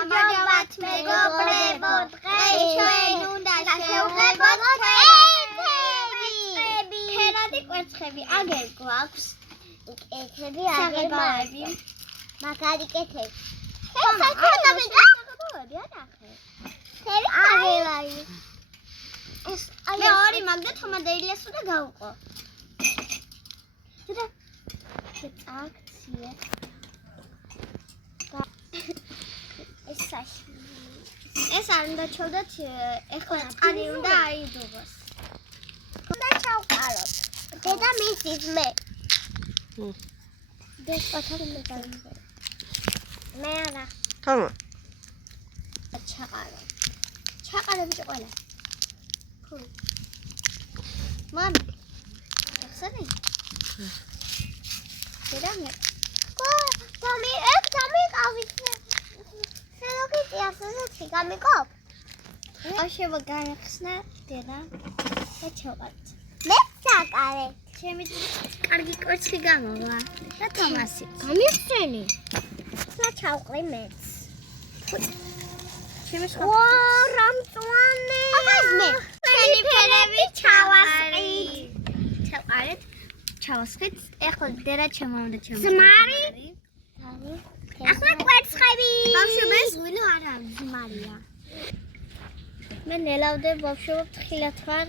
გამარჯობათ მეგობრებო, დღეს ჩვენ უნდა შევღებოთ კვერცხები. თერადი კვერცხები აგერ გვაქვს. კეთები აგერ გვაქვს. მაგარი კეთები. მე ორი მაგდა თამადეილიას უნდა გავუყო. აქცია. ეს არ უნდა ჩავდოთ, ეხლა წყალი უნდა აიდობას. უნდა ჩავყალოთ. დედა მისის მე. მე არა. თამა. ჩაყალო. ჩაყალო ბიჭო ყველა. მამი. ახსენე. დედა მე. თამი ყავის. ასეთი გამიკობ? აშევა განახსნა დედა და ჩავყავთ. მე ჩაყარე. ჩემი კარგი კვერცხი გამოვა. და თომასი. გამიხსენი. და ჩავყრი მეც. ჩემი სხვა. ვა, რამწვანე. აბას მე. ჩემი ფერები ჩავასყრით. ჩავყარეთ. ჩავასყრით. ეხლა დედა ჩემო უნდა ჩემო. ზმარი. ახლა კვერცხები. ბავშვებს ვილო არა ზმარია. მე ნელავდე ბავშვებს თხილად ხარ.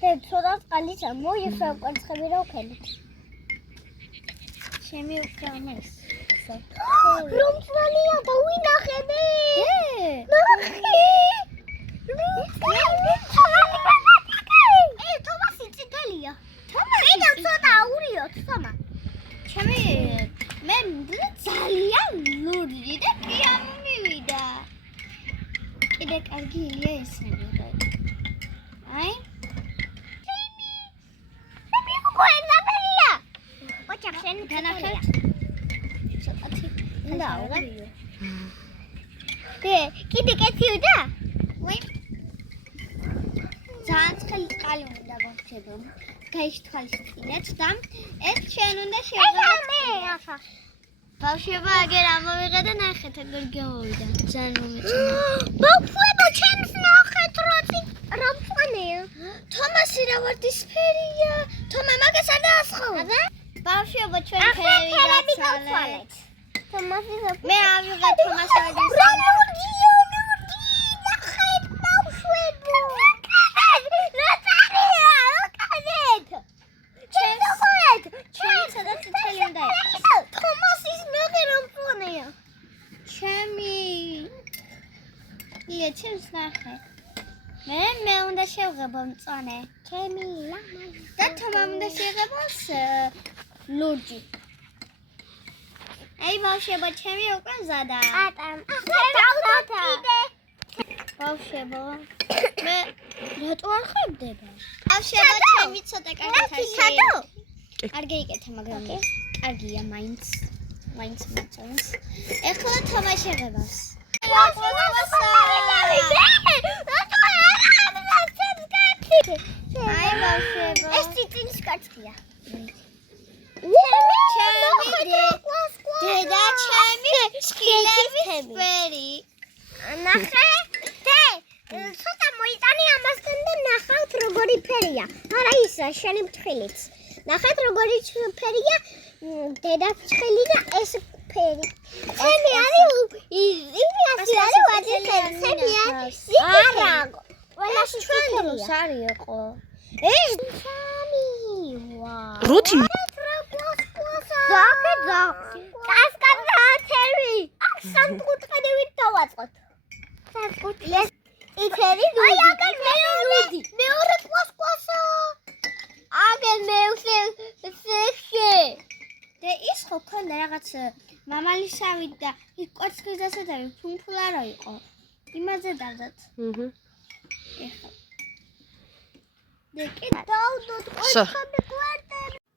და ცოტა წყალიც მოიხსნა კვერცხები რა ვქენით. ჩემი უკრამეს. რომ წვალია დავინახები. ნახე. მე ძალიან ლურჯი და პიანო მივიდა. კიდე კარგი ილია ესენი. აი. მე მიყოენაფერია. ოჩახენ თანახეთ. ცოტათი უნდა აღარიო. კიდე კეთილდა? ვაი. ძალიან ცხელი წყალი უნდა გავხდები. გაიშთვალისწინეთ და ეს ჩვენ უნდა შევღებოთ. ბავშვებო აგერ ამოვიღე და ნახეთ აგერ გამოვიდა. ძალიან მომეწონა. ბავშვებო ჩემს ნახეთ რა მწვანეა. თომასი რა ვარდისფერია. თომა მაგას არ დაასხავა. ბავშვებო ჩვენ ფერები გავცვალეთ. თომასი მე ავიღე თომას ვარდისფერი. ჩემს ნახე. მე უნდა შევღებო მწვანე. ჩემი ლამა. და თომამ უნდა შევღებოს ლურჯი. აი ბავშვებო, ჩემი უკვე მზადა. ატამ. ბავშვებო, მე რატო არ ხებდება? ბავშვებო, ჩემი ცოტა კარგი. არ გეიკეთა, მაგრამ კარგია მაინც მოწონს. ეხლა თომა შევღებას. აი ბავშვებო. ეს წიწილის კაცია. დედა ჩემი სკილების ფერი. ნახე? ცოტა მოიტანი ამასთან და ნახავთ როგორი ფერია. არა ისა შენი ფრთხილიც. ნახეთ როგორი ფერია დედა ფრთხილი და ეს ფერი. ჩემი არის ინიასი არის ვაჯიხელი. ჩემი არის არა. ყველაში ჩვენს არის იყო. ეს ჩემი ვა. რუთი. კასკადათები. აქ სამკუთხედივით დავაწყოთ. სამკუთხედი. იცერი ლუდი. აი აგერ ლუდი. მეორე კვასკვასა. აგერ მეუშე. და ის ხო ქონდა რაღაც მამალისავით და ის კვერცხის დასადები ფუნფულა რა იყო. იმაზე დავდოთ. ეხლა. და კიდევ დავდოთ კვერცხები კვერცხები.